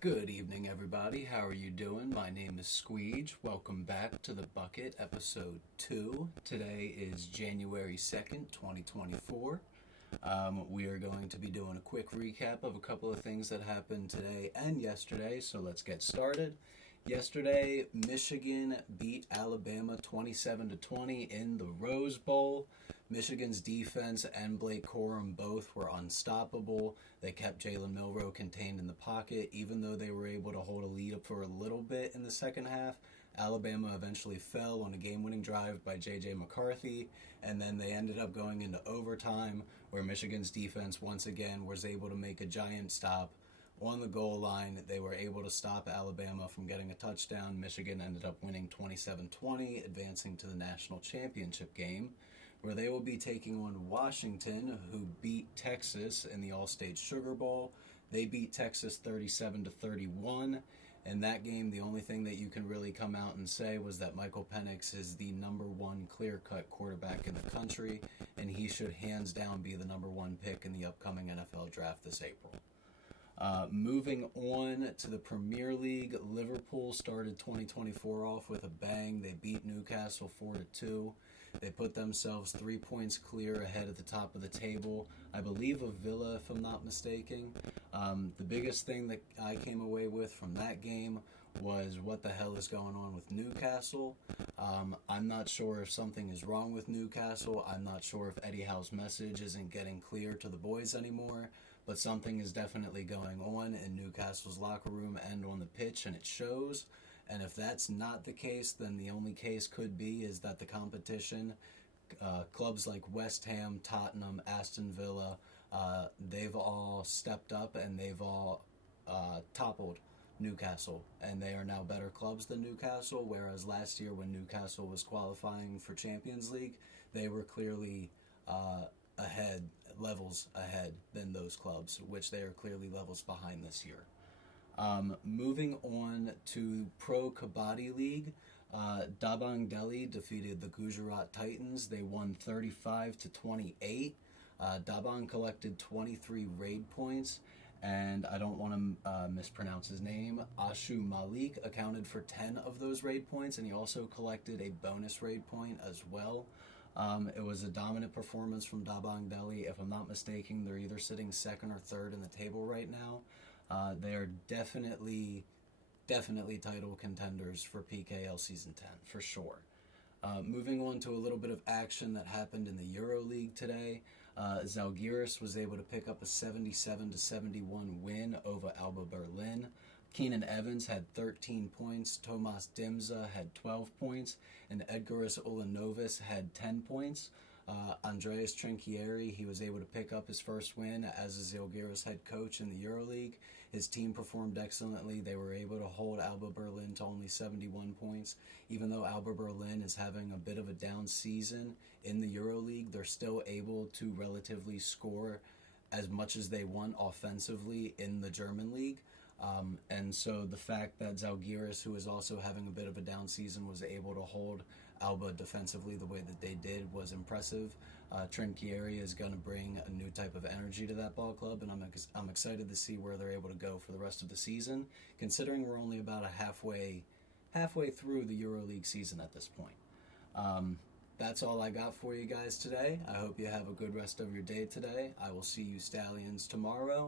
Good evening, everybody. How are you doing? My name is Squeege. Welcome back to The Bucket, episode 2. Today is January 2nd, 2024. We are going to be doing a quick recap of a couple of things that happened today and yesterday, so let's get started. Yesterday, Michigan beat Alabama 27-20 in the Rose Bowl. Michigan's defense and Blake Corum both were unstoppable. They kept Jalen Milroe contained in the pocket, even though they were able to hold a lead up for a little bit in the second half. Alabama eventually fell on a game-winning drive by J.J. McCarthy, and then they ended up going into overtime, where Michigan's defense once again was able to make a giant stop on the goal line. They were able to stop Alabama from getting a touchdown. Michigan ended up winning 27-20, advancing to the national championship game, where they will be taking on Washington, who beat Texas in the All-State Sugar Bowl. They beat Texas 37-31. In that game, the only thing that you can really come out and say was that Michael Penix is the number one clear-cut quarterback in the country, and he should hands down be the number one pick in the upcoming NFL draft this April. Moving on to the Premier League, Liverpool started 2024 off with a bang. They beat Newcastle 4-2. They put themselves 3 points clear ahead at the top of the table, I believe of Villa, if I'm not mistaken. The biggest thing that I came away with from that game was what the hell is going on with Newcastle. I'm not sure if something is wrong with Newcastle. I'm not sure if Eddie Howe's message isn't getting clear to the boys anymore, but something is definitely going on in Newcastle's locker room and on the pitch, and it shows. And if that's not the case, then the only case could be is that the competition, clubs like West Ham, Tottenham, Aston Villa, they've all stepped up and they've all toppled Newcastle, and they are now better clubs than Newcastle, whereas last year when Newcastle was qualifying for Champions League, they were clearly levels ahead than those clubs, which they are clearly levels behind this year. Moving on to Pro Kabaddi League, Dabang Delhi defeated the Gujarat Titans. They won 35-28. Dabang collected 23 raid points, and I don't want to mispronounce his name. Ashu Malik accounted for 10 of those raid points, and he also collected a bonus raid point as well. It was a dominant performance from Dabang Delhi. If I'm not mistaken, they're either sitting second or third in the table right now. They are definitely title contenders for PKL Season 10, for sure. Moving on to a little bit of action that happened in the EuroLeague today. Zalgiris was able to pick up a 77-71 win over Alba Berlin. Keenan Evans had 13 points, Tomas Dimza had 12 points, and Edgaras Ulanovis had 10 points. Andreas Trinchieri, he was able to pick up his first win as a Zalgiris head coach in the EuroLeague. His team performed excellently. They were able to hold Alba Berlin to only 71 points. Even though Alba Berlin is having a bit of a down season in the EuroLeague, they're still able to relatively score as much as they want offensively in the German league. And so the fact that Zalgiris, who is also having a bit of a down season, was able to hold Alba defensively the way that they did was impressive. Trinchieri is going to bring a new type of energy to that ball club, and I'm excited to see where they're able to go for the rest of the season, considering we're only about halfway through the EuroLeague season at this point. That's all I got for you guys today. I hope you have a good rest of your day today. I will see you Stallions tomorrow.